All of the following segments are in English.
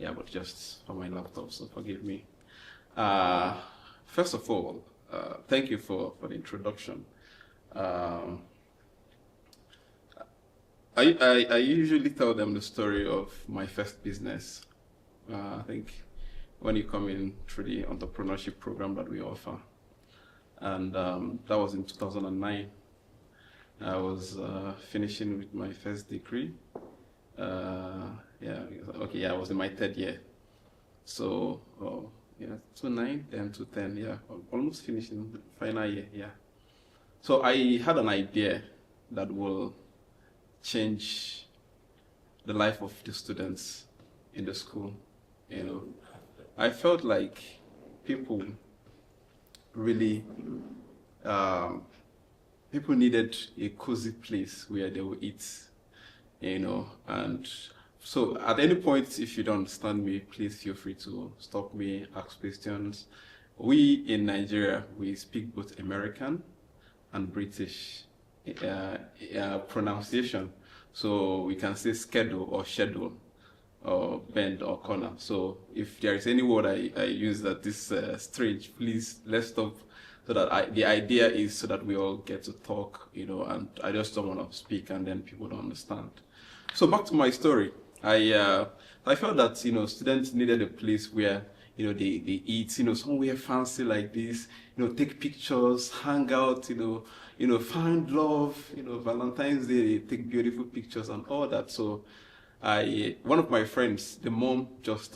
Yeah, but just for my laptop, so forgive me. First of all, thank you for the introduction. Um, I usually tell them the story of my first business. I think when you come in through the entrepreneurship program that we offer. And that was in 2009. I was finishing with my first degree. I was in my third year. So, 2009, then 2010, almost finishing the final year, yeah. So I had an idea that will change the life of the students in the school. I felt like people really, people needed a cozy place where they would eat, and so at any point, if you don't understand me, please feel free to stop me, ask questions. We in Nigeria, we speak both American and British pronunciation. So we can say schedule or schedule or bend or corner. So if there is any word I use that is strange, please let's stop. So that the idea is so that we all get to talk, and I just don't want to speak and then people don't understand. So back to my story. I felt that students needed a place where they eat somewhere fancy like this, take pictures, hang out, find love, Valentine's Day, they take beautiful pictures and all that. So one of my friends, the mom just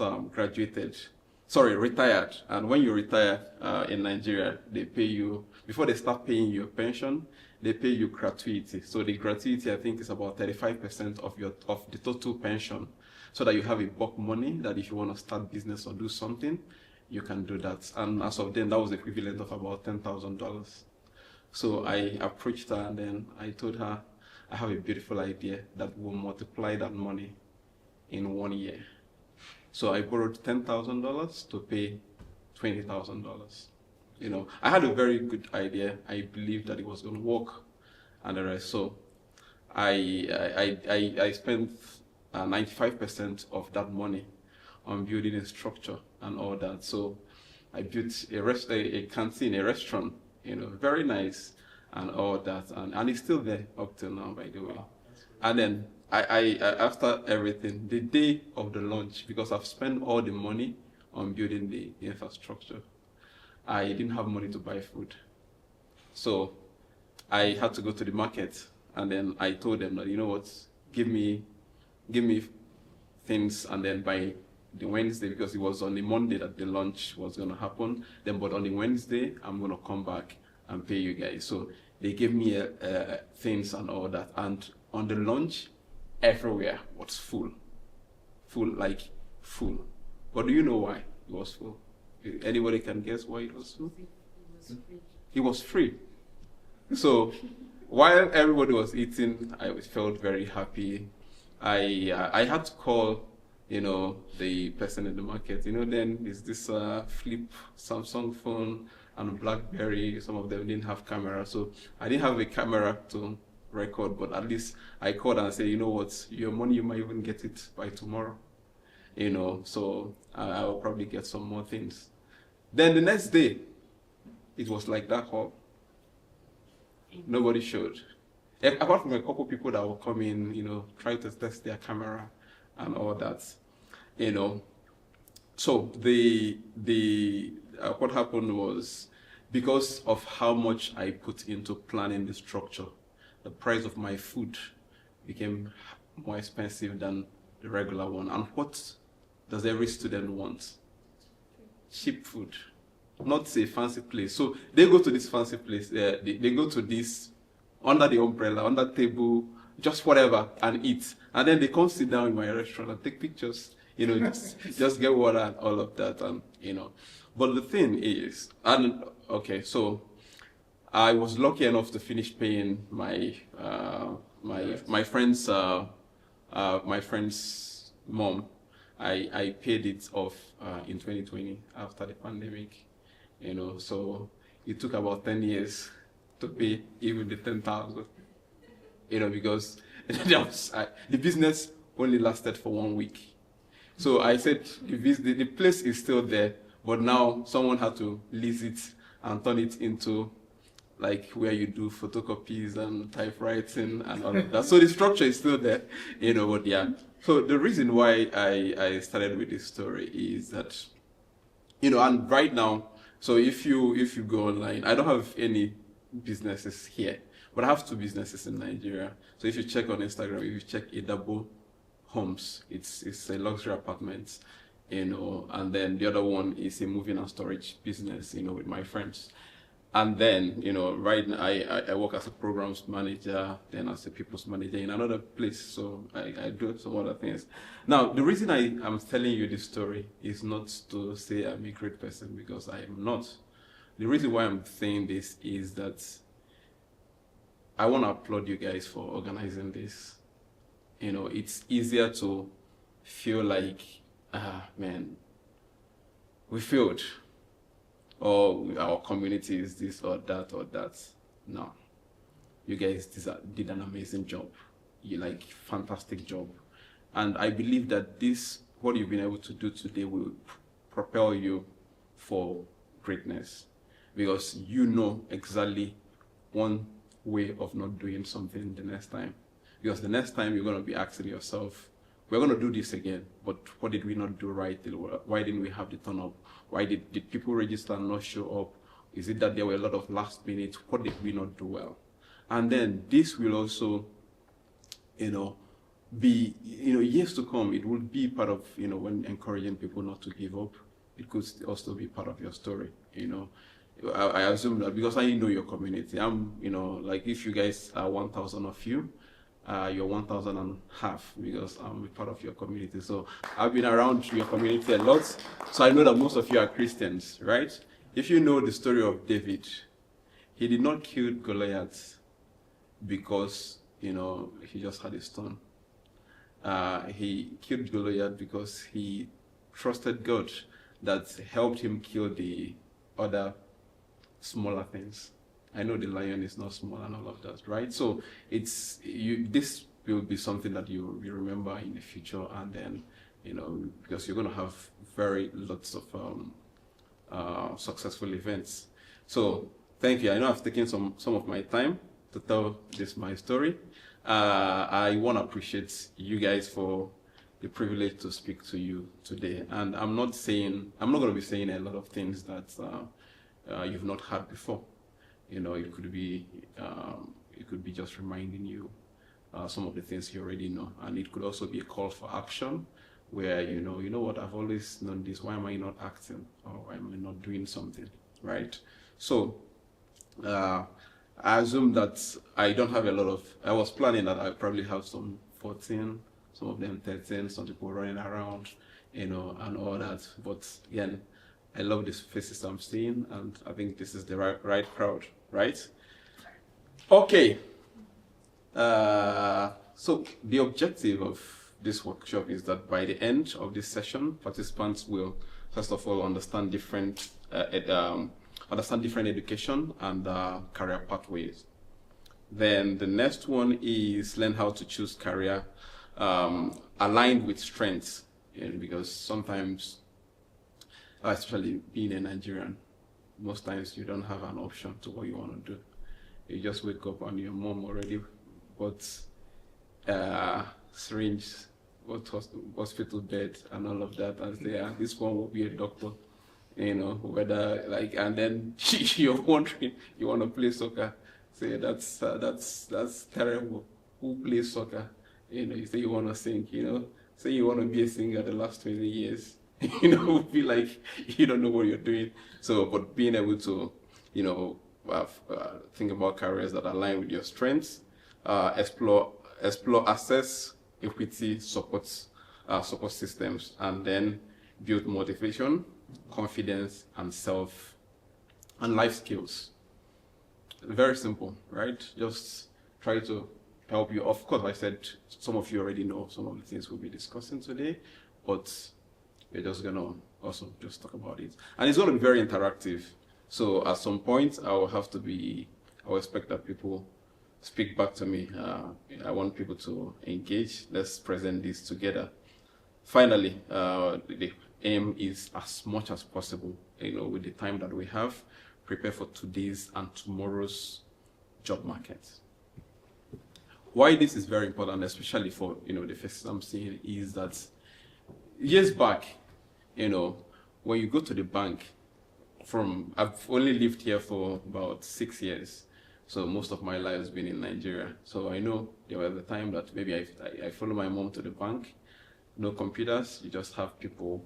retired. And when you retire in Nigeria, they pay you, before they start paying your pension, they pay you gratuity. So the gratuity, I think, is about 35% of the total pension, so that you have a bulk money that if you want to start business or do something, you can do that. And as of then, that was the equivalent of about $10,000. So I approached her and then I told her, I have a beautiful idea that will multiply that money in 1 year. So I borrowed $10,000 to pay $20,000. I had a very good idea. I believed that it was going to work, and the rest. So I spent 95% of that money on building a structure and all that. So I built a canteen, a restaurant, very nice and all that, and it's still there up till now, by the way. And then I after everything, the day of the launch, because I've spent all the money on building the infrastructure, I didn't have money to buy food. So I had to go to the market, and then I told them that, give me things, and then by the Wednesday, because it was on the Monday that the launch was going to happen, but on the Wednesday, I'm going to come back and pay you guys. So they gave me things and all that, and on the launch, everywhere was full. But do you know why it was full? Anybody can guess why it was full? It was free. So while everybody was eating, I felt very happy. I had to call, the person in the market. Then there's this flip Samsung phone and BlackBerry. Some of them didn't have camera, so I didn't have a camera to record. But at least I called and said, your money, you might even get it by tomorrow. So I will probably get some more things. Then the next day, it was like that hall. Nobody showed. Apart from a couple people that will come in, try to test their camera and all that, So what happened was, because of how much I put into planning the structure, the price of my food became more expensive than the regular one. And what does every student want? Cheap food, not a fancy place. So they go to this fancy place, they go to this under the umbrella, under the table, just whatever, and eat. And then they come sit down in my restaurant and take pictures, just get water and all of that, and But the thing is, so I was lucky enough to finish paying my friend's mom. I paid it off in 2020 after the pandemic, so it took about 10 years to pay even the 10,000, because the business only lasted for 1 week. So I said the place is still there, but now someone had to lease it and turn it into like where you do photocopies and typewriting and all of that. So the structure is still there, but yeah. So the reason why I started with this story is that, and right now, so if you go online, I don't have any businesses here, but I have 2 businesses in Nigeria. So if you check on Instagram, if you check Idabo Homes, it's a luxury apartment, and then the other one is a moving and storage business, with my friends. And then, right now I work as a programs manager, then as a people's manager in another place. So I do some other things. Now, the reason I am telling you this story is not to say I'm a great person, because I am not. The reason why I'm saying this is that I want to applaud you guys for organizing this. It's easier to feel like, man, we failed, or our community is this or that or that. No, you guys did an amazing job. Fantastic job. And I believe that what you've been able to do today will propel you for greatness, because you know exactly one way of not doing something the next time. Because the next time you're going to be asking yourself, we're going to do this again, but what did we not do right? Why didn't we have the turn up? Why did people register and not show up? Is it that there were a lot of last minute? What did we not do well? And then this will also, be, years to come, it will be part of, when encouraging people not to give up. It could also be part of your story, I assume that because I know your community. I'm, like if you guys are 1,000 of you, you're 1,000 and half, because I'm a part of your community. So I've been around your community a lot. So I know that most of you are Christians, right? If you know the story of David, he did not kill Goliath because, he just had a stone. He killed Goliath because he trusted God that helped him kill the other smaller things. I know the lion is not small and all of that, right? So this will be something that you remember in the future, and then, because you're going to have lots of successful events. So thank you. I know I've taken some of my time to tell my story. I want to appreciate you guys for the privilege to speak to you today. And I'm not going to be saying a lot of things that you've not heard before. It could be just reminding you some of the things you already know, and it could also be a call for action, where you know what, I've always known this. Why am I not acting, or why am I not doing something, right? So I assume that I don't have a lot of. I was planning that I probably have some 14, some of them 13, some people running around, and all that. But again, I love these faces I'm seeing, and I think this is the right crowd, right? Okay. So the objective of this workshop is that by the end of this session, participants will first of all understand different education and career pathways. Then the next one is learn how to choose career aligned with strengths, because sometimes, especially being a Nigerian, most times you don't have an option to what you want to do. You just wake up and your mom already bought syringe, hospital bed and all of that, and say, this one will be a doctor, whether and then you're wondering, you want to play soccer, say that's terrible. Who plays soccer? You say you want to sing, say you want to be a singer the last 20 years. Feel like you don't know what you're doing. So, but being able to, think about careers that align with your strengths, explore, assess equity support systems, and then build motivation, confidence, and life skills. Very simple, right? Just try to help you. Of course, I said some of you already know some of the things we'll be discussing today, but we're just going to also just talk about it. And it's going to be very interactive. So at some point, I will expect that people speak back to me. I want people to engage. Let's present this together. Finally, the aim is as much as possible, with the time that we have, prepare for today's and tomorrow's job market. Why this is very important, especially for the faces I'm seeing, is that years back, when you go to the bank, I've only lived here for about 6 years, so most of my life has been in Nigeria. So I know there was a time that maybe I follow my mom to the bank, no computers, you just have people,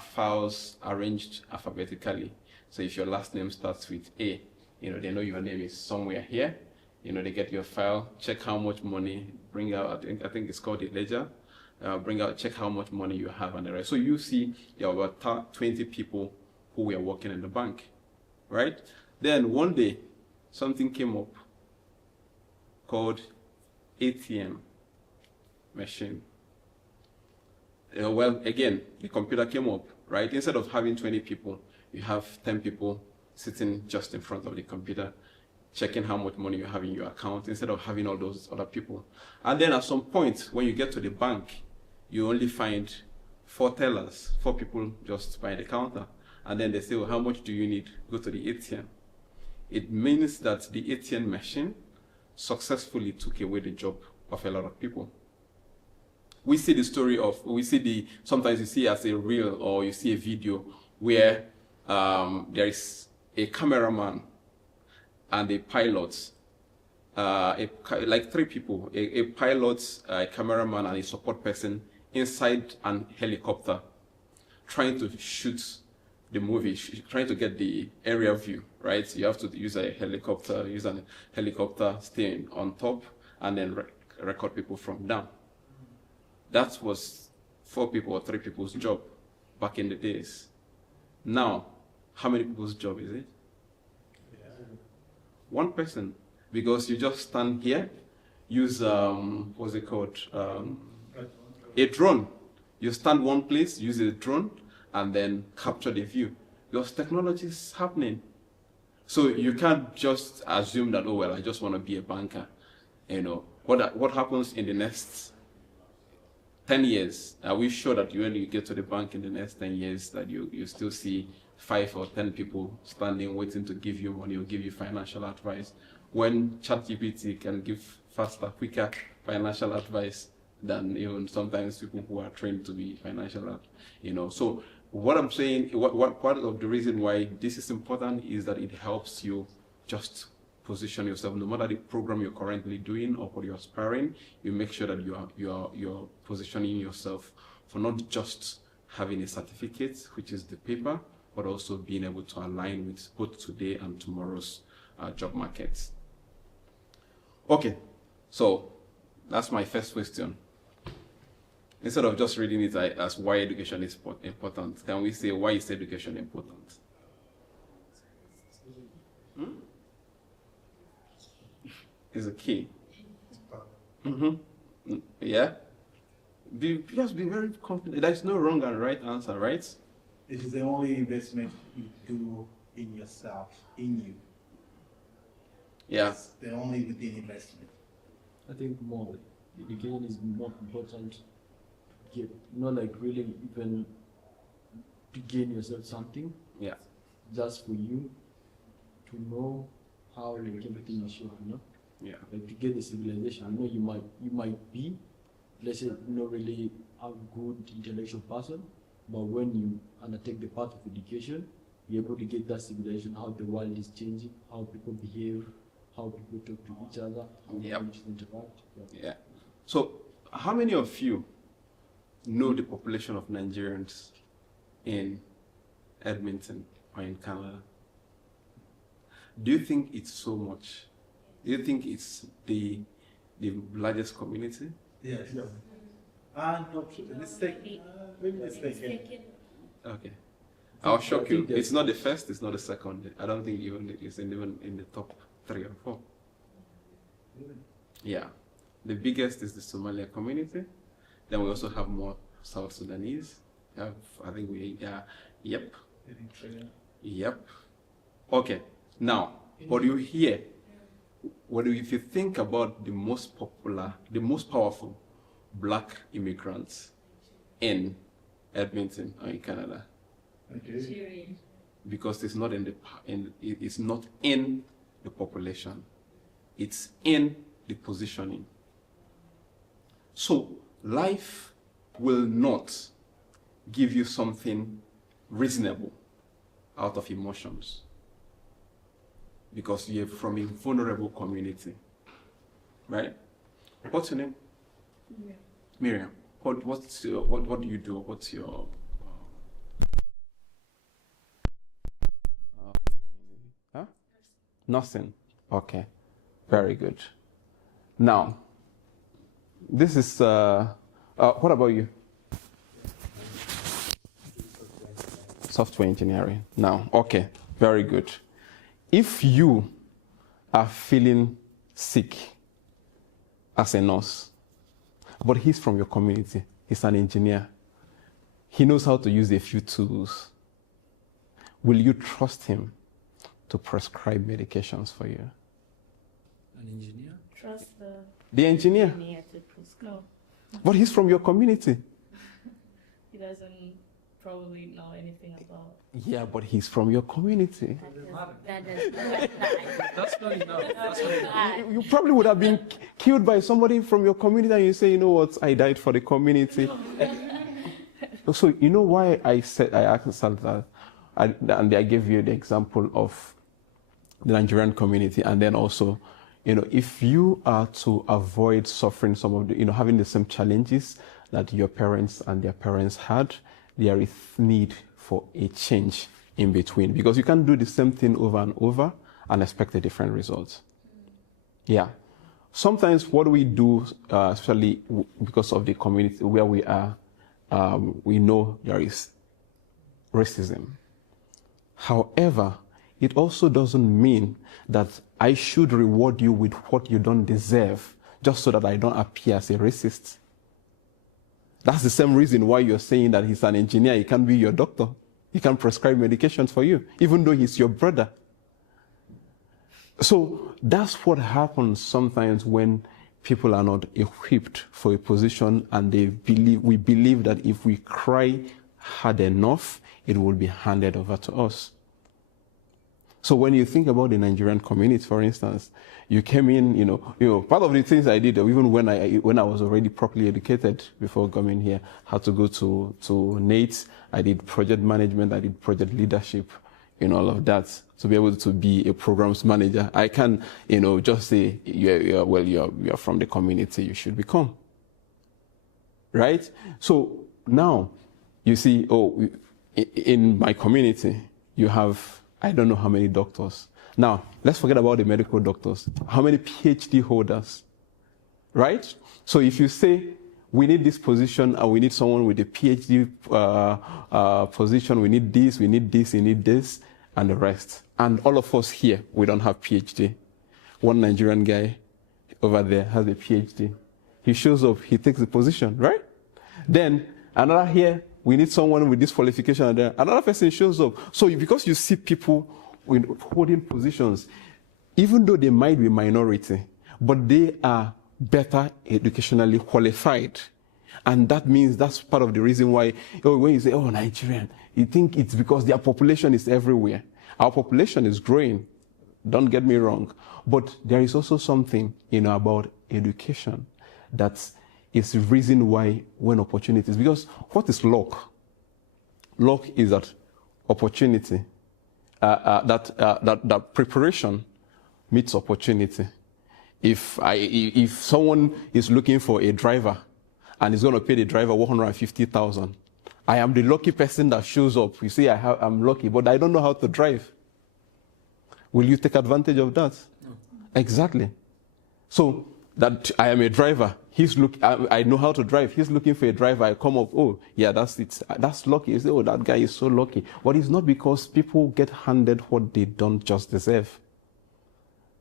files arranged alphabetically. So if your last name starts with A, they know your name is somewhere here. They get your file, check how much money, bring out, I think it's called a ledger, bring out, check how much money you have and the rest. So you see there are about 20 people who were working in the bank, right? Then one day, something came up called ATM machine. Well, again, the computer came up, right? Instead of having 20 people, you have 10 people sitting just in front of the computer, checking how much money you have in your account, instead of having all those other people. And then at some point, when you get to the bank, you only find 4 tellers, 4 people just by the counter. And then they say, well, how much do you need? Go to the ATM. It means that the ATM machine successfully took away the job of a lot of people. We see the story of, sometimes you see as a reel or you see a video where there is a cameraman and a pilot, like 3 people, a pilot, a cameraman, and a support person inside an helicopter trying to shoot the movie, trying to get the area view, right? You have to use a helicopter, staying on top, and then record people from down. That was 4 people or 3 people's job back in the days. Now, how many people's job is it? 1 person, because you just stand here, use what's it called? A drone. You stand one place, use a drone, and then capture the view. Because technology is happening. So you can't just assume that, oh, well, I just want to be a banker. What happens in the next 10 years? Are we sure that when you get to the bank in the next 10 years that you still see 5 or 10 people standing waiting to give you money or give you financial advice, when ChatGPT can give faster, quicker financial advice than even sometimes people who are trained to be financial, So what I'm saying, what part of the reason why this is important is that it helps you just position yourself, no matter the program you're currently doing or what you're aspiring, you make sure that you're positioning yourself for not just having a certificate, which is the paper, but also being able to align with both today and tomorrow's job markets. Okay, so that's my first question. Instead of just reading it as why education is important, can we say why is education important? Is a key. Yeah? Just be very confident. There's no wrong and right answer, right? It is the only investment you do in yourself, in you. Yeah. It's the only within investment. I think more education is more important. Not like really even to gain yourself something. Yeah. Just for you to know how like everything is should, Yeah. Like to get the civilization. You might be, let's say, not really a good intellectual person, but when you undertake the path of education, you're able to get that civilization, how the world is changing, how people behave, how people talk to each other, how people interact. Yeah. So how many of you know the population of Nigerians in Edmonton or in Canada? Do you think it's so much? Do you think it's the largest community? Yes. No. Mistaken. Okay. I'll shock you. It's not the first, it's not the second. I don't think even it's even in the top 3 or 4. Yeah. The biggest is the Somalia community. Then we also have more South Sudanese. Yep. Okay. Now, what do you hear? If you think about the most popular, the most powerful black immigrants in Edmonton or in Canada? Okay. Because it's not it's not in the population. It's in the positioning. So life will not give you something reasonable out of emotions, because you're from a vulnerable community, right? What's your name? Miriam. What do you do? What's your Nothing. Okay. Very good. Now, this is what about you? Software engineering. Now, okay. Very good. If you are feeling sick as a nurse, but he's from your community, he's an engineer, he knows how to use a few tools, will you trust him to prescribe medications for you? An engineer? Trust The engineer? to prescribe. But he's from your community. He doesn't probably know anything about. Yeah, but he's from your community. That does That's not enough. That's not enough. You probably would have been killed by somebody from your community and you say, you know what, I died for the community. So you know why I asked that, and I gave you the example of the Nigerian community, and then also, you know, if you are to avoid suffering some of the, you know, having the same challenges that your parents and their parents had, there is need for a change in between, because you can't do the same thing over and over and expect a different result. Yeah. Sometimes what we do, especially because of the community where we are, we know there is racism. However, it also doesn't mean that I should reward you with what you don't deserve just so that I don't appear as a racist. That's the same reason why you're saying that he's an engineer, he can't be your doctor. He can prescribe medications for you, even though he's your brother. So that's what happens sometimes when people are not equipped for a position and we believe that if we cry hard enough, it will be handed over to us. So when you think about the Nigerian community, for instance, you came in, you know, part of the things I did, even when I was already properly educated before coming here, had to go to NATE. I did project management, I did project leadership, you know, all of that, to be able to be a programs manager. I can, you know, just say, you're from the community, you should become. Right? So now, you see, in my community, you have, I don't know how many doctors. Now, let's forget about the medical doctors. How many PhD holders? Right? So if you say, we need this position and we need someone with a PhD position, we need this, we need this, we need this, and the rest. And all of us here, we don't have PhD. One Nigerian guy over there has a PhD. He shows up, he takes the position, right? Then another here, we need someone with this qualification, and there another person shows up. So because you see people holding positions, even though they might be minority, but they are better educationally qualified. And that means that's part of the reason why, when you say, Nigerian, you think it's because their population is everywhere. Our population is growing, don't get me wrong. But there is also something, about education that is the reason why when opportunities, because what is luck? Luck is that opportunity, that preparation meets opportunity. If someone is looking for a driver and is going to pay the driver $150,000, I am the lucky person that shows up. You see, I'm lucky, but I don't know how to drive. Will you take advantage of that? No. Exactly. So that I am a driver. I know how to drive. He's looking for a driver. I come up, yeah, that's it. That's lucky. You say, that guy is so lucky. But it's not because people get handed what they don't just deserve.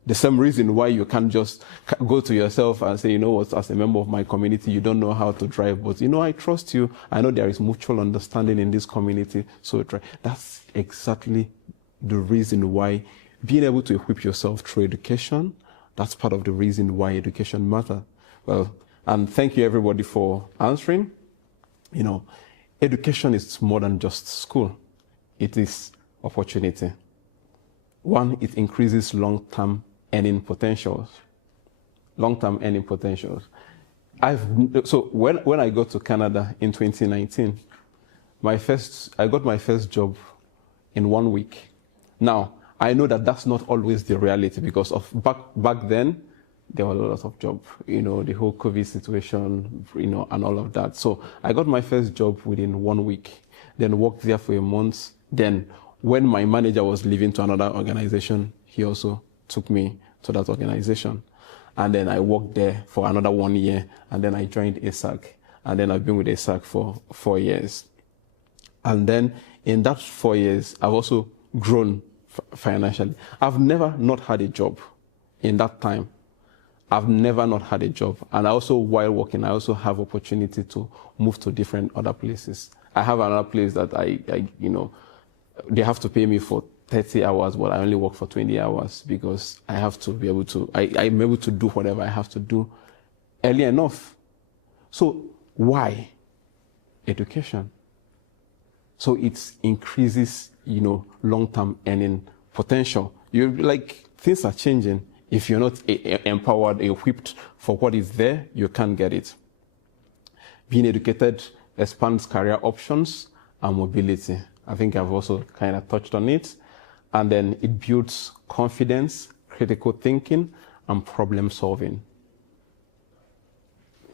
The same reason why you can't just go to yourself and say, as a member of my community, you don't know how to drive, but I trust you. I know there is mutual understanding in this community, so try. That's exactly the reason why being able to equip yourself through education, that's part of the reason why education matters. Well, and thank you everybody for answering. education is more than just school. It is opportunity. One, it increases long-term earning potentials. Long-term earning potentials. So when I got to Canada in 2019, I got my first job in 1 week. Now, I know that that's not always the reality because of back then, there were a lot of jobs, the whole COVID situation, and all of that. So I got my first job within 1 week, then worked there for a month. Then when my manager was leaving to another organization, he also took me to that organization. And then I worked there for another 1 year, and then I joined ASAC. And then I've been with ASAC for 4 years. And then in that 4 years, I've also grown financially. I've never not had a job in that time. I've never not had a job. And also, while working, I also have opportunity to move to different other places. I have another place that they have to pay me for 30 hours, but I only work for 20 hours because I have to be able to, I'm able to do whatever I have to do early enough. So why? Education. So it increases, long-term earning potential. Things are changing. If you're not empowered, equipped for what is there, you can't get it. Being educated expands career options and mobility. I think I've also kind of touched on it. And then it builds confidence, critical thinking, and problem solving.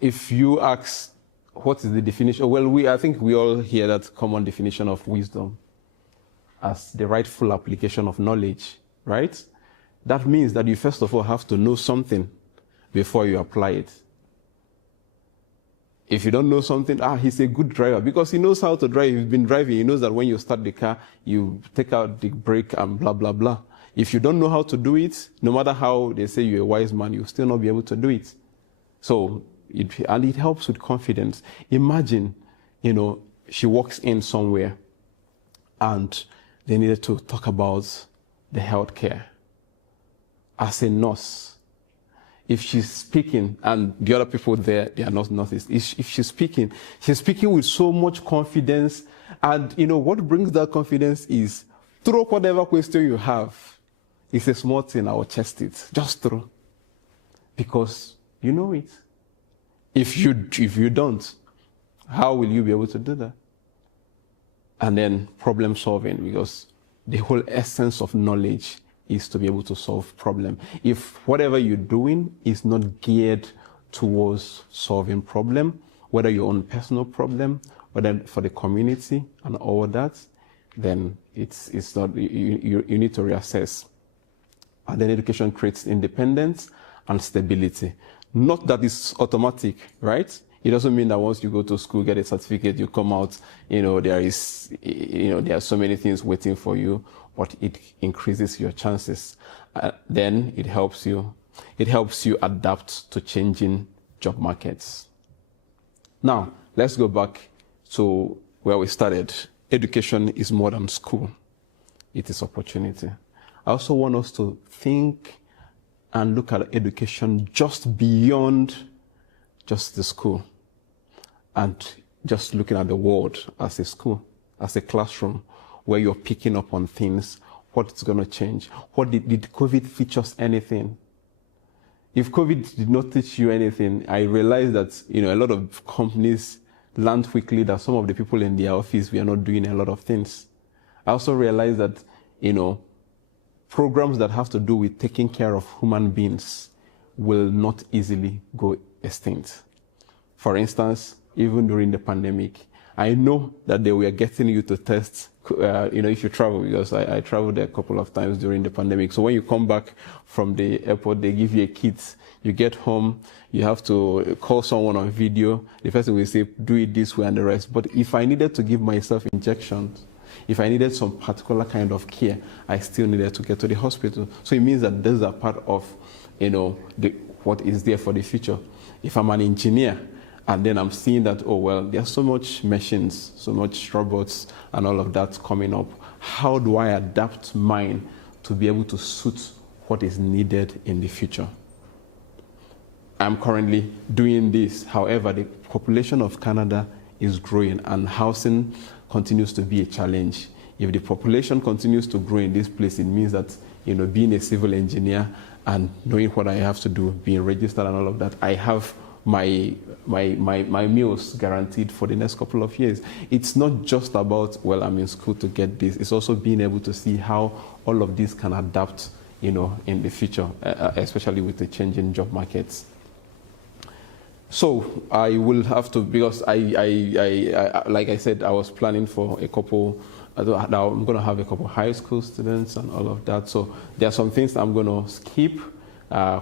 If you ask, what is the definition? Well, I think we all hear that common definition of wisdom as the rightful application of knowledge, right? That means that you first of all have to know something before you apply it. If you don't know something, he's a good driver because he knows how to drive. He's been driving. He knows that when you start the car, you take out the brake and blah, blah, blah. If you don't know how to do it, no matter how they say you're a wise man, you'll still not be able to do it. So, it helps with confidence. Imagine, she walks in somewhere and they needed to talk about the healthcare. As a nurse, if she's speaking and the other people there, they are not nurses. If she's speaking with so much confidence. And what brings that confidence is throw whatever question you have. It's a small thing, I will chest it. Just throw. Because you know it. If you don't, how will you be able to do that? And then problem solving, because the whole essence of knowledge is to be able to solve problem. If whatever you're doing is not geared towards solving problem, whether your own personal problem, whether for the community and all that, then it's not, you need to reassess. And then education creates independence and stability. Not that it's automatic, right? It doesn't mean that once you go to school, get a certificate, you come out, there are so many things waiting for you, but it increases your chances. Then it helps you adapt to changing job markets. Now, let's go back to where we started. Education is more than school. It is opportunity. I also want us to think and look at education just beyond just the school and just looking at the world as a school, as a classroom where you're picking up on things, what's going to change. Did COVID teach us anything? If COVID did not teach you anything, I realized that, a lot of companies learned quickly that some of the people in their office were not doing a lot of things. I also realized that, programs that have to do with taking care of human beings will not easily go extinct. For instance, even during the pandemic, I know that they were getting you to test, if you travel, because I traveled there a couple of times during the pandemic. So when you come back from the airport, they give you a kit. You get home, you have to call someone on video. The person will say, do it this way and the rest. But if I needed to give myself injections, if I needed some particular kind of care, I still needed to get to the hospital. So it means that those are part of, what is there for the future. If I'm an engineer, and then I'm seeing that, there's so much machines, so much robots, and all of that coming up. How do I adapt mine to be able to suit what is needed in the future? I'm currently doing this. However, the population of Canada is growing, and housing continues to be a challenge. If the population continues to grow in this place, it means that, being a civil engineer and knowing what I have to do, being registered and all of that, I have my meals guaranteed for the next couple of years. It's not just about, well, I'm in school to get this. It's also being able to see how all of this can adapt, in the future, especially with the changing job markets. So I will have to, because I like I said, I was planning for a couple. Now I'm going to have a couple high school students and all of that. So there are some things I'm going to skip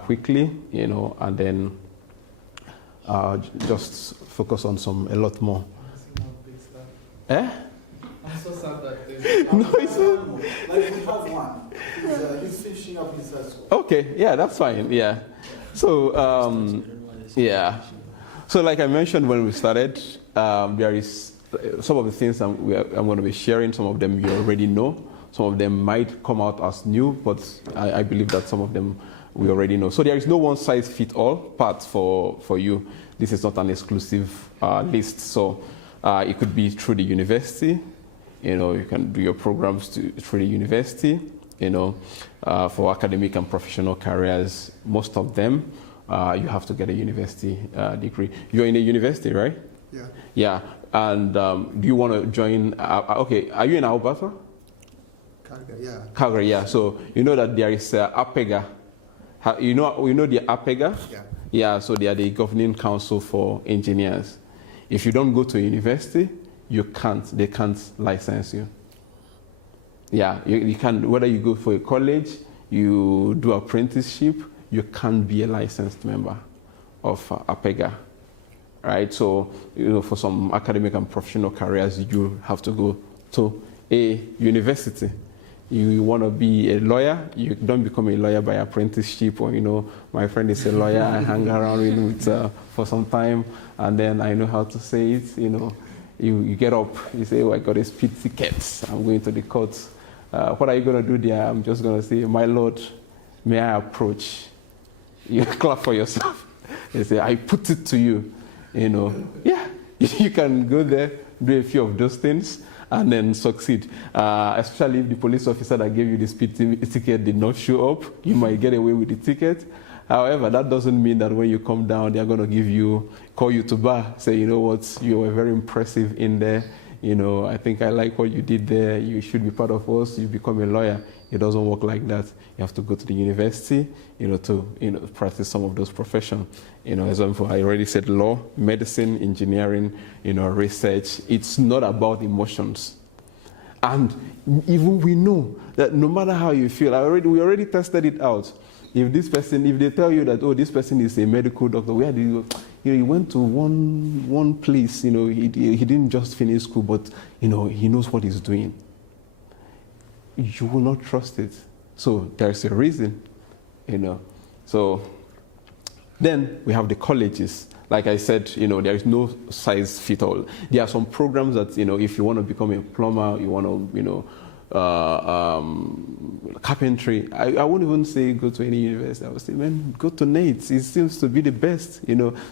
quickly, and then just focus on a lot more. Eh? I'm so sad that there's No, it's not. like we have one. He's finishing up his high school. Okay, yeah, that's fine. Yeah. So yeah. So like I mentioned when we started, there is some of the things I'm going to be sharing. Some of them you already know. Some of them might come out as new, but I believe that some of them we already know. So there is no one-size-fits-all path for you. This is not an exclusive list. So it could be through the university. You can do your programs through the university. For academic and professional careers, most of them you have to get a university degree. You're in a university, right? Yeah. Yeah. And do you want to join? Okay, are you in Alberta? Calgary, yeah. Calgary, yeah. So you know that there is APEGA. You know the APEGA? Yeah. Yeah. So they are the governing council for engineers. If you don't go to university, they can't license you. Yeah, you can, whether you go for a college, you do apprenticeship, you can't be a licensed member of APEGA. Right, so for some academic and professional careers, you have to go to a university. You want to be a lawyer, you don't become a lawyer by apprenticeship, or my friend is a lawyer, I hang around with for some time, and then I know how to say it. You get up, you say, I got a speed ticket, I'm going to the court. What are you going to do there? I'm just going to say, my lord, may I approach? You clap for yourself. You say, I put it to you. Yeah, you can go there, do a few of those things, and then succeed. Especially if the police officer that gave you the speed ticket did not show up, you might get away with the ticket. However, that doesn't mean that when you come down, they're going to call you to bar, say, you know what, you were very impressive in there. I think I like what you did there. You should be part of us. You become a lawyer. It doesn't work like that. You have to go to the university, to practice some of those professions. Example, I already said law, medicine, engineering, research. It's not about emotions. And even we know that no matter how you feel, we already tested it out. If they tell you that, this person is a medical doctor, where do you go? He went to one place, he didn't just finish school, but, he knows what he's doing. You will not trust it. So there's a reason, So then we have the colleges. Like I said, there is no size fit all. There are some programs that, if you want to become a plumber, you want to, carpentry. I won't even say go to any university. I would say, man, go to NATE. It seems to be the best,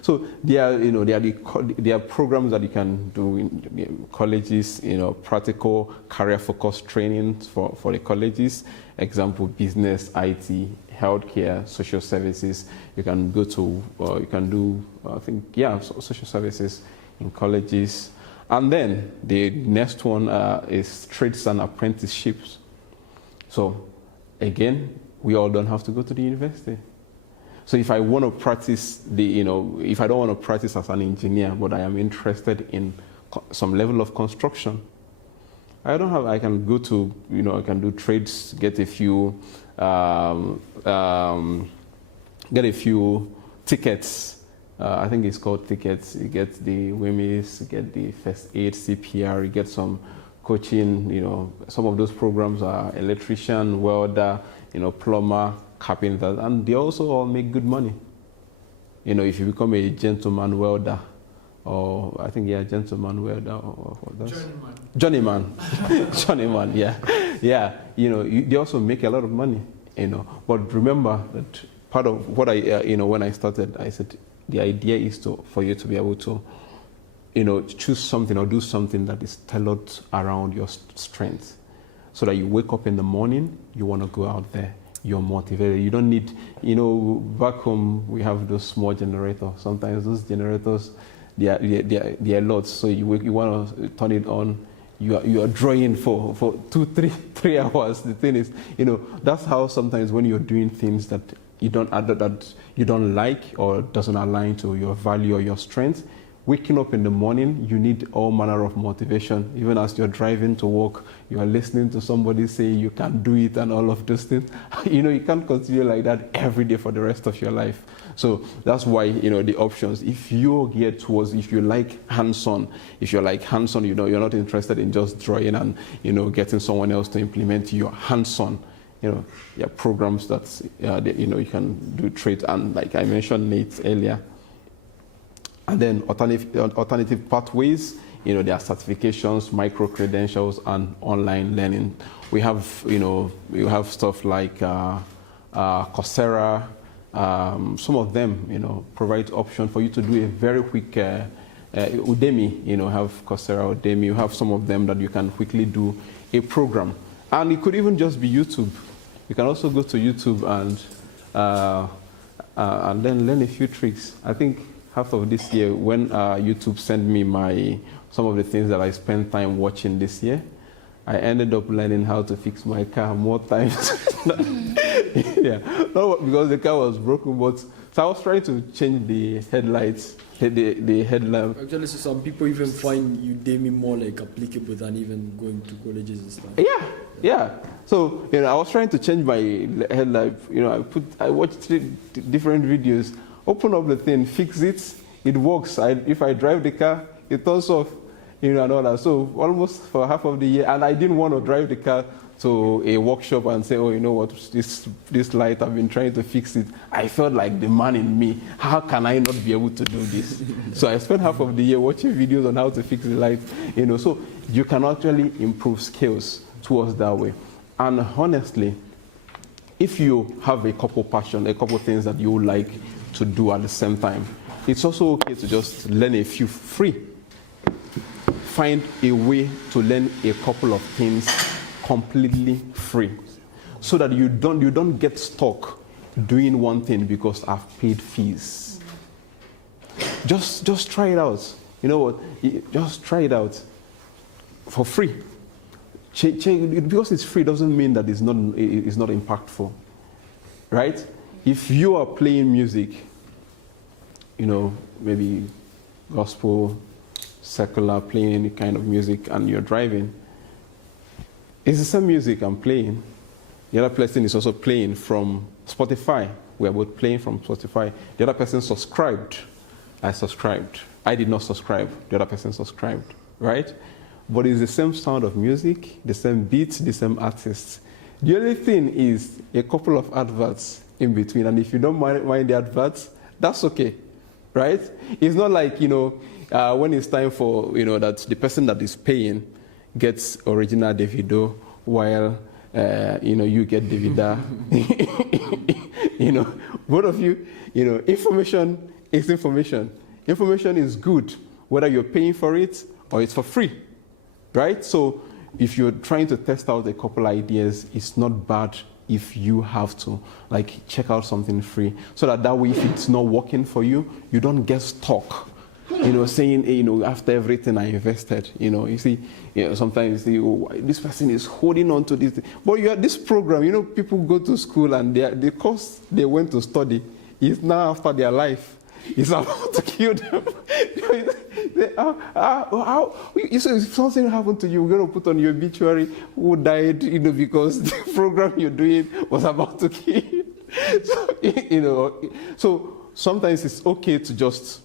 So there are programs that you can do in colleges, practical career-focused training for the colleges. Example, business, IT, healthcare, social services. You can go to, you can do, social services in colleges. And then the next one is trades and apprenticeships. So again, we all don't have to go to the university. So if I want to practice if I don't want to practice as an engineer, but I am interested in some level of construction, I can go to, I can do trades, get a few tickets. I think it's called tickets. You get the WIMIS, you get the first aid, CPR, you get some coaching. Some of those programs are electrician, welder, plumber, carpenter, and they also all make good money. If you become a gentleman welder, or I think gentleman welder, or that's journeyman, journeyman, yeah. They also make a lot of money. But remember that part of what I, when I started, I said, the idea is for you to be able to, choose something or do something that is tailored around your strength, so that you wake up in the morning, you want to go out there, you're motivated. You don't need, back home we have those small generators. Sometimes those generators, they are lots. So you want to turn it on. You are drawing for 3 hours. The thing is, that's how sometimes when you're doing things that you don't like or doesn't align to your value or your strength, waking up in the morning, you need all manner of motivation. Even as you're driving to work, you are listening to somebody say you can do it and all of those things. You can't continue like that every day for the rest of your life. So that's why, the options, if you're geared towards, if you like hands-on, you're not interested in just drawing and, getting someone else to implement your hands-on, programs that, you can do trade. And like I mentioned Nate earlier, and then alternative pathways, there are certifications, micro-credentials, and online learning. We have, you have stuff like Coursera. Some of them, provide option for you to do a very quick, Udemy, have Coursera, Udemy. You have some of them that you can quickly do a program. And it could even just be YouTube. You can also go to YouTube and then learn a few tricks. I think half of this year, when YouTube sent me some of the things that I spent time watching this year, I ended up learning how to fix my car more times. Yeah, not because the car was broken, but so I was trying to change the headlights, the headlamp. Actually, so some people even find Udemy more like applicable than even going to colleges and stuff. Yeah. So I was trying to change my headlight. I watched 3 different videos. Open up the thing, fix it, it works. If I drive the car, it turns off, and all that. So almost for half of the year, and I didn't want to drive the car to a workshop and say, oh, you know what, this light, I've been trying to fix it. I felt like the man in me. How can I not be able to do this? So I spent half of the year watching videos on how to fix the light, So you can actually improve skills towards that way. And honestly, if you have a couple things that you would like to do at the same time, it's also okay to just learn a few free. Find a way to learn a couple of things completely free, so that you don't get stuck doing one thing because I've paid fees. Just try it out. You know what? Just try it out for free. Because it's free doesn't mean that it's not impactful, right? If you are playing music, maybe gospel, secular, playing any kind of music, and you're driving, it's the same music I'm playing. The other person is also playing from Spotify. We are both playing from Spotify. The other person subscribed. I subscribed. I did not subscribe. The other person subscribed, right? But it's the same sound of music, the same beats, the same artists. The only thing is a couple of adverts in between. And if you don't mind the adverts, that's okay, right? It's not like, when it's time for, that the person that is paying gets original Davido while, you get Davida. Both of you, information is information. Information is good, whether you're paying for it or it's for free, right? So if you're trying to test out a couple ideas, it's not bad if you have to check out something free, so that way if it's not working for you, you don't get stuck. Saying, after everything I invested, you see, sometimes you see, oh, this person is holding on to this. But you have this program, people go to school and the course they went to study is now after their life. It's about to kill them. If something happened to you, we're going to put on your obituary who died, because the program you're doing was about to kill you. So sometimes it's okay to just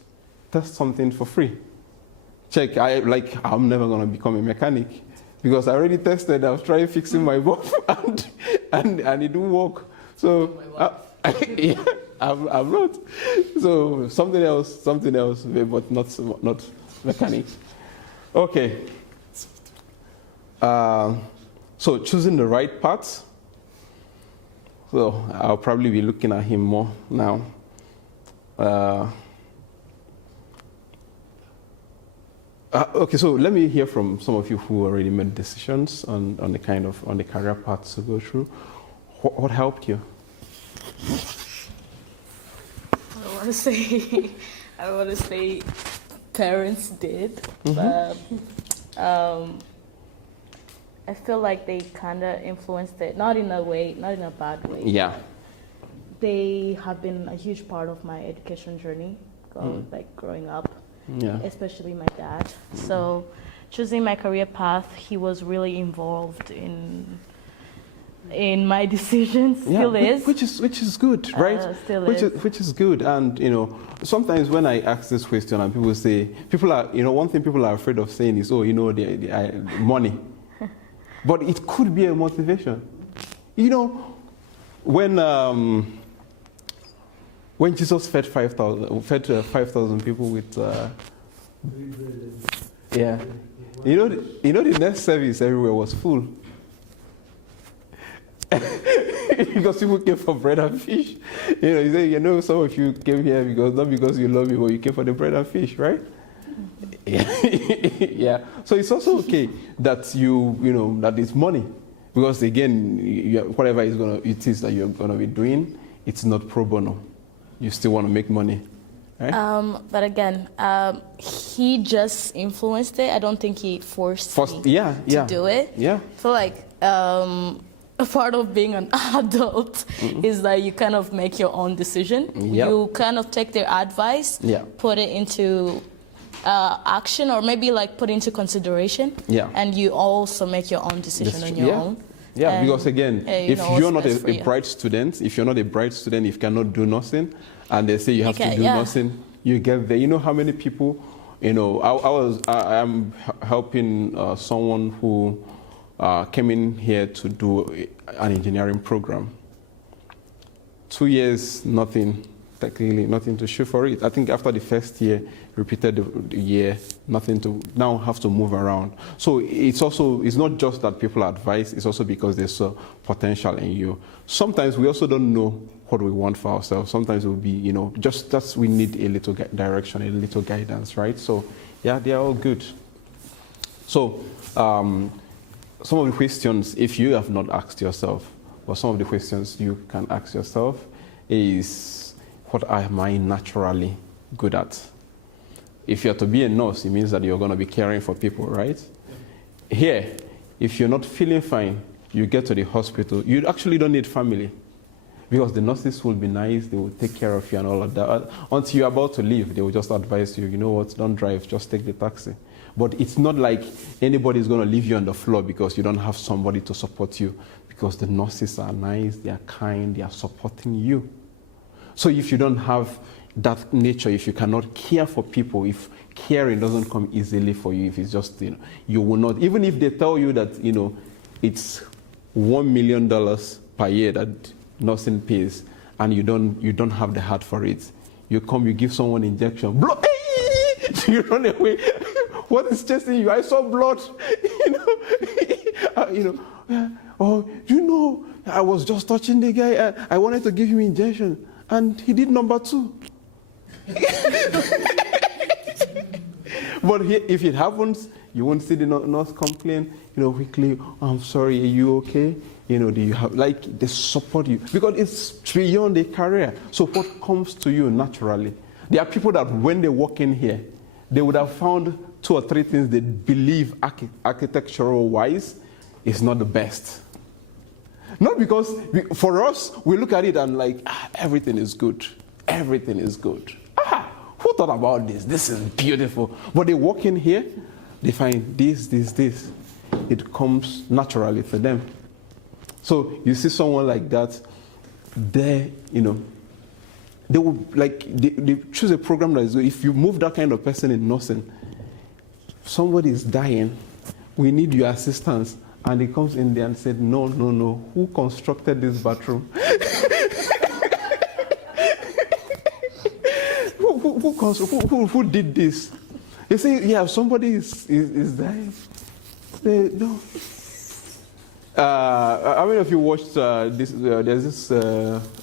test something for free. Check, I'm never going to become a mechanic because I already tested. I was trying fixing my bulb and it didn't work. So I'm not. So something else, but not mechanic. Okay. So choosing the right path. So I'll probably be looking at him more now. Okay, so let me hear from some of you who already made decisions on the career path to go through. What helped you? I don't want to say, I don't want to say parents did, but I feel like they kind of influenced it, not in a way, not in a bad way. Yeah. They have been a huge part of my education journey, like growing up, especially my dad. So choosing my career path, he was really involved in my decisions, still is. Which is good, right? Which is good. And sometimes when I ask this question and people say, one thing people are afraid of saying is, the money. But it could be a motivation. When Jesus fed 5,000 people with, the next service everywhere was full. Because people came for bread and fish. You say, some of you came here not because you love me, but you came for the bread and fish, right? Yeah. So it's also okay that that it's money, because again, whatever it is that you're gonna be doing, it's not pro bono. You still want to make money, right? But again, he just influenced it. I don't think he forced me to do it. Yeah. So like, a part of being an adult is that you kind of make your own decision. Yep. You kind of take their advice, put it into action, or maybe like put into consideration. Yeah. And you also make your own decision on your own. Yeah, and because again, if you're not a bright student, if you cannot do nothing, and they say you have to do nothing, you get there. You know how many people, I'm helping someone who came in here to do an engineering program. 2 years, technically nothing to show for it. I think after the first year, repeated the year, nothing to now have to move around. So it's not just that people advise, it's also because there's a potential in you. Sometimes we also don't know what we want for ourselves. Sometimes it will be, just we need a little direction, a little guidance, right? So yeah, they are all good. So some of the questions, if you have not asked yourself, but some of the questions you can ask yourself is, what am I naturally good at? If you're to be a nurse, it means that you're going to be caring for people, right? Here, if you're not feeling fine, you get to the hospital, you actually don't need family, because the nurses will be nice, they will take care of you and all of that. Until you're about to leave, they will just advise you, you know what, don't drive, just take the taxi. But it's not like anybody's going to leave you on the floor because you don't have somebody to support you, because the nurses are nice, they are kind, they are supporting you. So if you don't have that nature, if you cannot care for people, if caring doesn't come easily for you, if it's just, you will not, even if they tell you that, it's $1 million per year that nursing pays, and you don't have the heart for it, you give someone injection, blood, you run away. What is chasing you? I saw blood. I was just touching the guy. I wanted to give him injection, and he did number 2. But if it happens, you won't see the nurse complain, quickly, I'm sorry, are you okay? Do you have, they support you, because it's beyond a career. So what comes to you naturally? There are people that when they walk in here, they would have found 2 or 3 things they believe architectural wise is not the best. Not because, for us, we look at it and everything is good. Everything is good. Who thought about this? This is beautiful. But they walk in here, they find this. It comes naturally for them. So you see someone like that, they will they choose a program that is, if you move that kind of person in nursing, somebody is dying, we need your assistance. And he comes in there and said, no, who constructed this bathroom? Who did this? You see, somebody is dying. No. How many of you watched this? There's this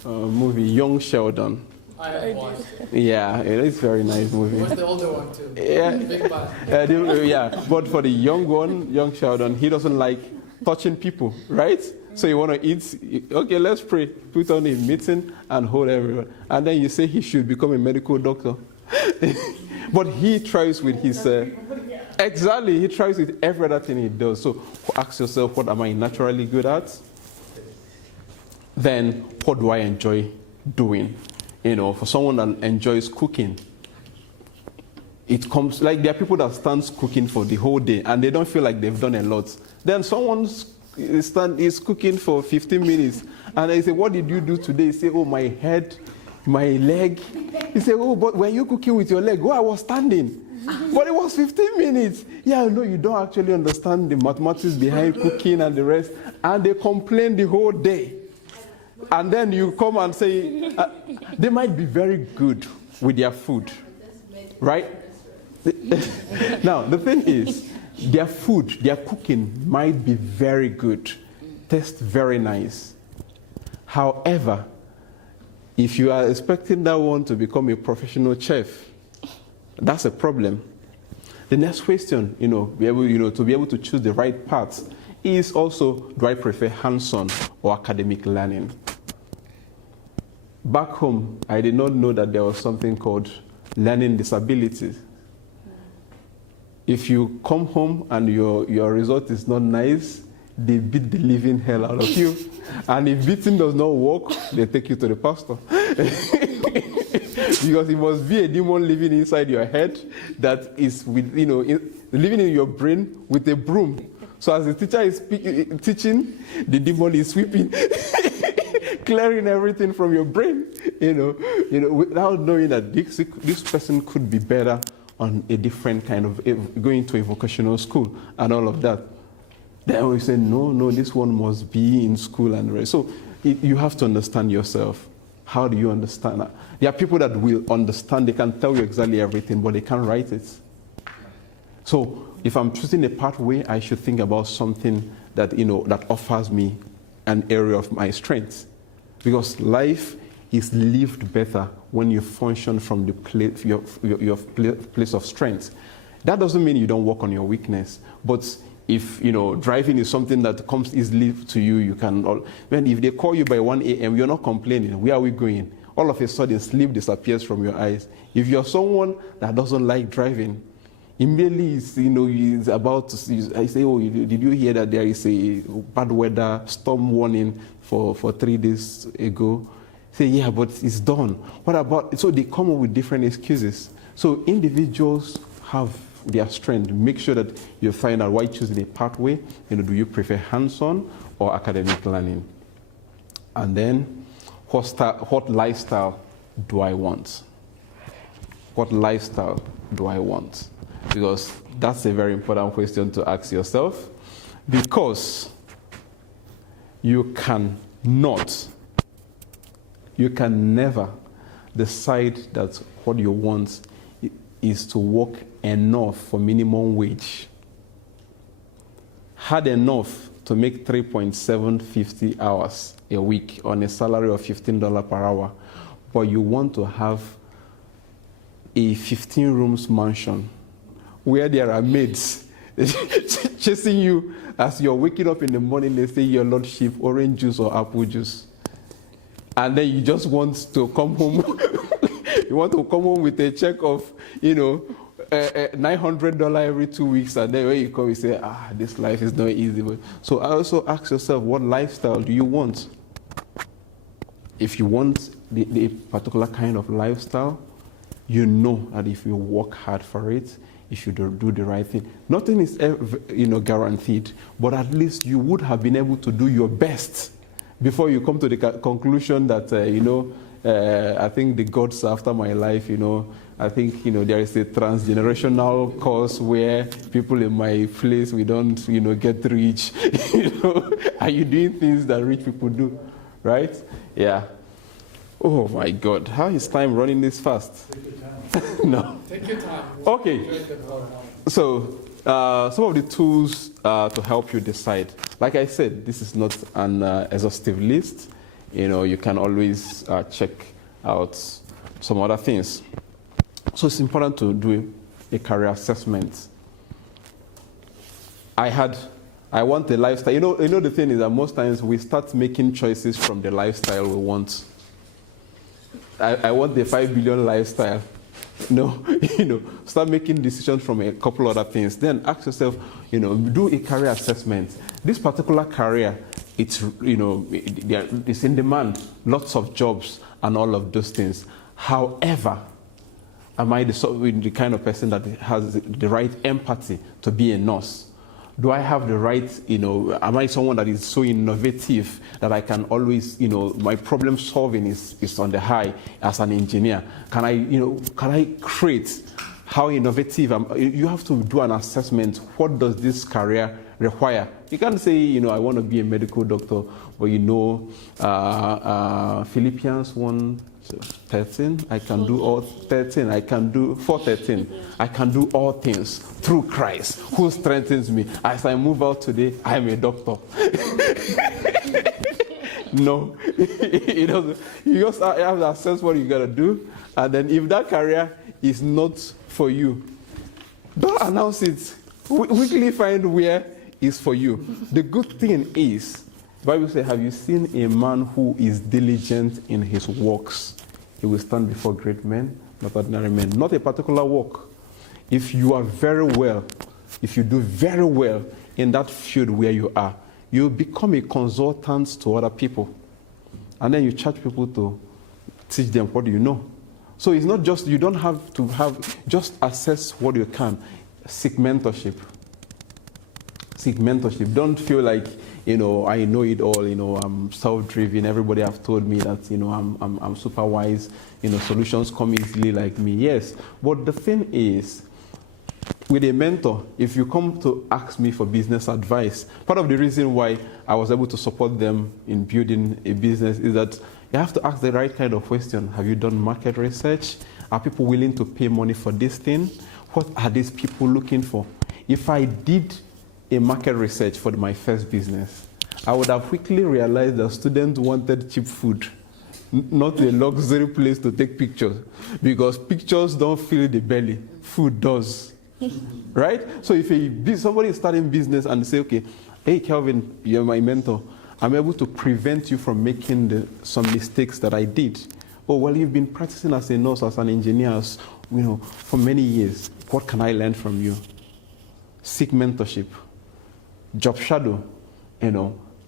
movie, Young Sheldon. I have watched it. Yeah, it's a very nice movie. What's the older one too? Yeah. Big bad. Yeah, but for the young Sheldon, he doesn't like touching people, right? So you want to eat, okay, let's pray. Put on a meeting and hold everyone. And then you say he should become a medical doctor. But he tries with his, exactly, he tries with every other thing he does. So ask yourself, what am I naturally good at? Then what do I enjoy doing? You know, for someone that enjoys cooking, it comes, like there are people that stand cooking for the whole day and they don't feel like they've done a lot. Then someone is cooking for 15 minutes and I say, what did you do today? He say, oh, my head, my leg. He say, oh, but were you cooking with your leg? Oh, I was standing. But it was 15 minutes. Yeah, no, you don't actually understand the mathematics behind cooking and the rest. And they complain the whole day. And then you come and say, they might be very good with their food, right? Now, the thing is, their food, their cooking might be very good, taste very nice. However, if you are expecting that one to become a professional chef, that's a problem. The next question, to be able to choose the right path is also, do I prefer hands-on or academic learning? Back home, I did not know that there was something called learning disabilities. If you come home and your result is not nice, they beat the living hell out of you. And if beating does not work, they take you to the pastor. Because it must be a demon living inside your head that is living in your brain with a broom. So as the teacher is teaching, the demon is sweeping, clearing everything from your brain, without knowing that this person could be better on a different kind of, going to a vocational school and all of that. Then we say, no, this one must be in school and the rest. So you have to understand yourself. How do you understand that? There are people that will understand, they can tell you exactly everything, but they can't write it. So if I'm choosing a pathway, I should think about something that, that offers me an area of my strength. Because life is lived better when you function from the place, your place of strength. That doesn't mean you don't work on your weakness, but if driving is something that comes easily to you, you can. If they call you by 1 a.m., you're not complaining. Where are we going? All of a sudden, sleep disappears from your eyes. If you're someone that doesn't like driving, immediately, it's about to. I say, oh, did you hear that there is a bad weather storm warning for 3 days ago? Say, yeah, but it's done. What about? So they come up with different excuses. So individuals have their strength. Make sure that you find out why choosing a pathway. Do you prefer hands-on or academic learning? And then, what lifestyle do I want? What lifestyle do I want? Because that's a very important question to ask yourself. Because you can never decide that what you want is to work enough for minimum wage, hard enough to make 3.750 hours a week on a salary of $15 per hour, but you want to have a 15 rooms mansion where there are maids chasing you as you're waking up in the morning. They say, your lordship, orange juice or apple juice. And then you just want to come home. You want to come home with a check of, $900 every 2 weeks. And then when you come, you say, this life is not easy. So I also ask yourself, what lifestyle do you want? If you want the particular kind of lifestyle, you know that if you work hard for it, if you do the right thing. Nothing is guaranteed, but at least you would have been able to do your best before you come to the conclusion that, I think the gods after my life, I think, there is a transgenerational cause where people in my place, we don't, get rich, Are you doing things that rich people do, right? Yeah. Oh my God, how is time running this fast? Take your time. No. Take your time. Okay. So, some of the tools to help you decide. Like I said, this is not an exhaustive list. You can always check out some other things. So it's important to do a career assessment. I want a lifestyle. You know the thing is that most times we start making choices from the lifestyle we want. I want the 5 billion lifestyle. No, start making decisions from a couple other things. Then ask yourself, do a career assessment. This particular career, it's in demand, lots of jobs and all of those things. However, am I the kind of person that has the right empathy to be a nurse? Do I have the right, am I someone that is so innovative that I can always, my problem solving is on the high as an engineer? Can I create? How innovative you have to do an assessment. What does this career require? You can't say, I want to be a medical doctor, but Philippians 1:13, I can do all 13, I can do 4:13, I can do all things through Christ who strengthens me. As I move out today, I am a doctor. No, it doesn't. You just have to assess what you got to do, and then if that career is not for you, don't announce it. Quickly find where it's for you. The good thing is, the Bible says, have you seen a man who is diligent in his works? He will stand before great men, not ordinary men. Not a particular work. If you do very well in that field where you are, you become a consultant to other people. And then you charge people to teach them what you know. So it's not just, you don't have to just assess what you can. Seek mentorship. Seek mentorship. Don't feel like, I know it all, I'm self-driven. Everybody have told me that, I'm super wise. Solutions come easily like me. Yes, but the thing is, with a mentor, if you come to ask me for business advice, part of the reason why I was able to support them in building a business is that you have to ask the right kind of question. Have you done market research? Are people willing to pay money for this thing? What are these people looking for? If I did a market research for my first business, I would have quickly realized that students wanted cheap food, not a luxury place to take pictures, because pictures don't fill the belly, food does. Right? So if somebody is starting business and say, okay, hey Kelvin, you're my mentor, I'm able to prevent you from making some mistakes that I did. Oh, well, you've been practicing as a nurse, as an engineer, for many years. What can I learn from you? Seek mentorship. Job shadow.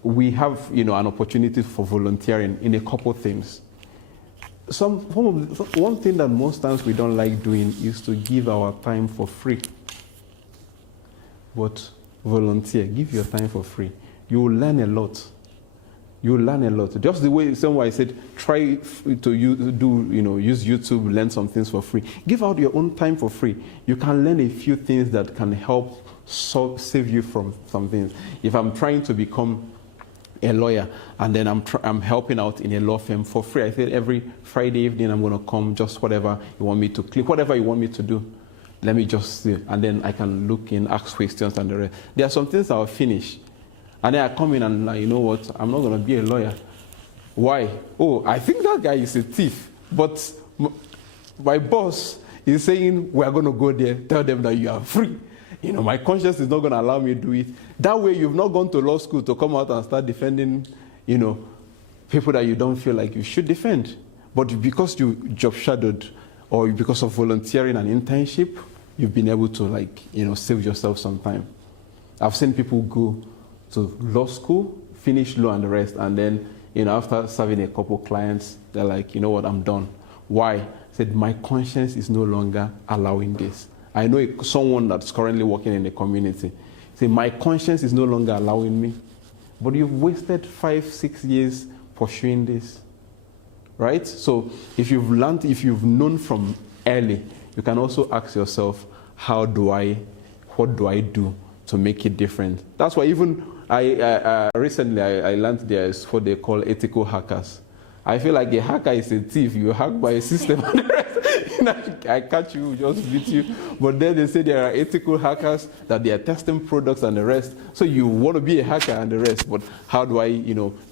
We have, an opportunity for volunteering in a couple things. One thing that most times we don't like doing is to give our time for free. But volunteer, give your time for free. You will learn a lot. You will learn a lot. Just the way I said, try to use YouTube, learn some things for free. Give out your own time for free. You can learn a few things that can help save you from some things. If I'm trying to become a lawyer, and then I'm helping out in a law firm for free. I said every Friday evening I'm going to come, just whatever you want me to click, whatever you want me to do. Let me just see, and then I can look in, ask questions, and the rest. There are some things I'll finish, and then I come in and you know what? I'm not going to be a lawyer. Why? Oh, I think that guy is a thief, but my boss is saying we are going to go there. Tell them that you are free. My conscience is not going to allow me to do it. That way, you've not gone to law school to come out and start defending, people that you don't feel like you should defend. But because you job shadowed, or because of volunteering and internship, you've been able to, save yourself some time. I've seen people go to law school, finish law and the rest, and then, after serving a couple clients, they're like, you know what, I'm done. Why? I said, my conscience is no longer allowing this. I know someone that's currently working in the community. Say, my conscience is no longer allowing me. But you've wasted 5-6 years pursuing this. Right? So if you've known from early, you can also ask yourself, what do I do to make it different? That's why even recently I learned there is what they call ethical hackers. I feel like a hacker is a thief. You hack by a system and the rest. I catch you, just beat you. But then they say there are ethical hackers, that they are testing products and the rest. So you want to be a hacker and the rest. But how do I,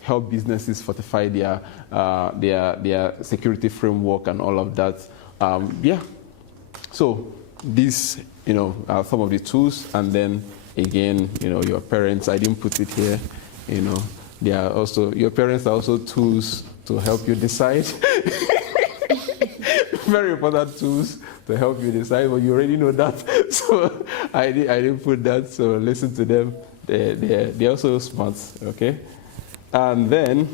help businesses fortify their security framework and all of that? So these, are some of the tools. And then again, your parents. I didn't put it here. They are also, your parents are also tools to help you decide. Very important tools to help you decide, but you already know that. So I didn't put that, so listen to them. They're also smart, okay? And then,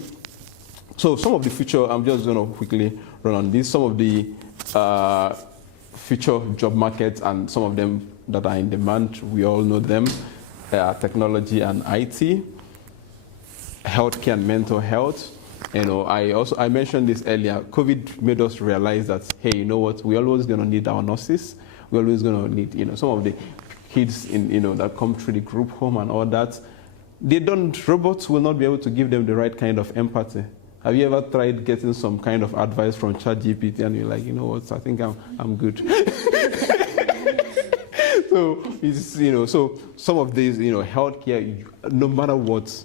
so some of the future, I'm just going to quickly run on this. Some of the future job markets and some of them that are in demand, we all know them, technology and IT. Healthcare and mental health. I mentioned this earlier. COVID made us realize that, hey, you know what? We're always going to need our nurses. We're always going to need, some of the kids that come through the group home and all that. Robots will not be able to give them the right kind of empathy. Have you ever tried getting some kind of advice from ChatGPT and you're like, you know what? I think I'm good. So it's, so some of these, healthcare, no matter what,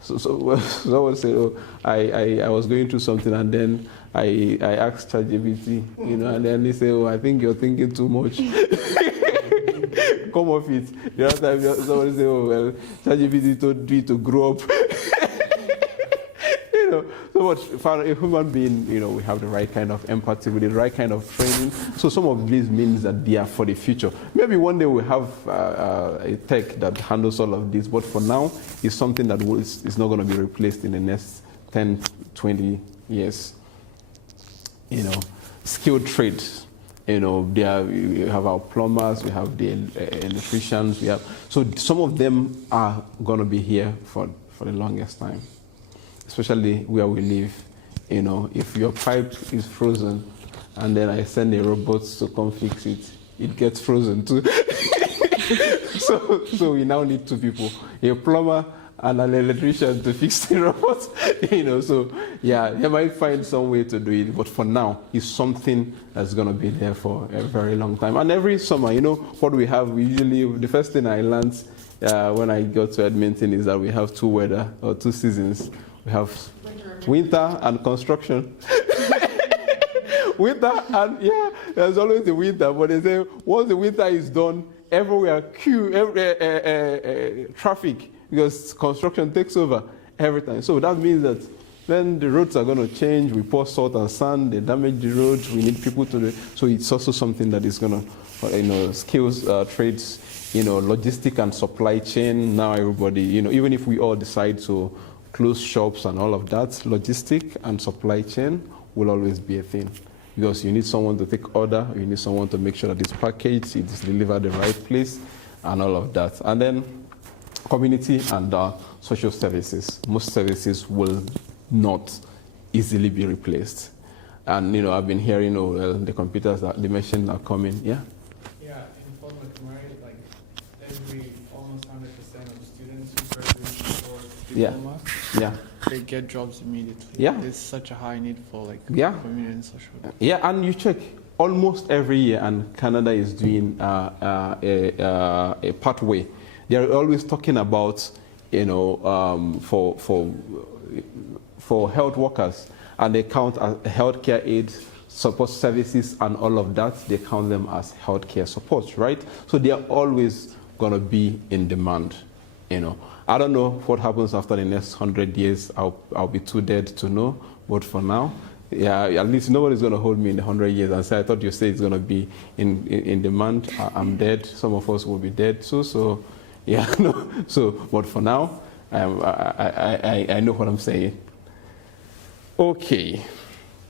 so someone said, oh, I was going through something and then I asked ChatGPT, and then they say, oh, I think you're thinking too much. Come off it. The other time someone said, oh, well, ChatGPT told me to grow up. So much for a human being, we have the right kind of empathy, with the right kind of training. So some of these means that they are for the future. Maybe one day we'll have a tech that handles all of this, but for now, it's something that is not going to be replaced in the next 10, 20 years. Skilled trades. We have our plumbers, we have the electricians, so some of them are going to be here for the longest time. Especially where we live, if your pipe is frozen and then I send a robot to come fix it, it gets frozen too. So we now need two people, a plumber and an electrician to fix the robot. So yeah, they might find some way to do it, but for now, it's something that's going to be there for a very long time. And every summer, what we have, the first thing I learned when I got to Edmonton is that we have two seasons. We have winter and construction. Winter and, there's always the winter, but they say once the winter is done, everywhere traffic, because construction takes over every time. So that means that then the roads are going to change. We pour salt and sand, they damage the roads, we need people to do it. So it's also something that is going to, skills, trades, logistic and supply chain. Now everybody, even if we all decide to close shops and all of that, logistic and supply chain will always be a thing. Because you need someone to take order, you need someone to make sure that it's packaged, it's delivered the right place, and all of that. And then community and social services. Most services will not easily be replaced. And I've been hearing the computers that they mentioned are coming. Yeah? Yeah, in Portland, like almost 100% of students who graduate for diploma, they get jobs immediately. Yeah. There's such a high need for community and social. Yeah, and you check almost every year, and Canada is doing a pathway. They are always talking about, for health workers, and they count as healthcare aides, support services, and all of that. They count them as healthcare support, right? So they are always going to be in demand. I don't know what happens after the next 100 years. I'll be too dead to know. But for now, at least nobody's going to hold me in 100 years and say, I thought you said it's going to be in demand. I'm dead. Some of us will be dead. So but for now, I know what I'm saying. Okay.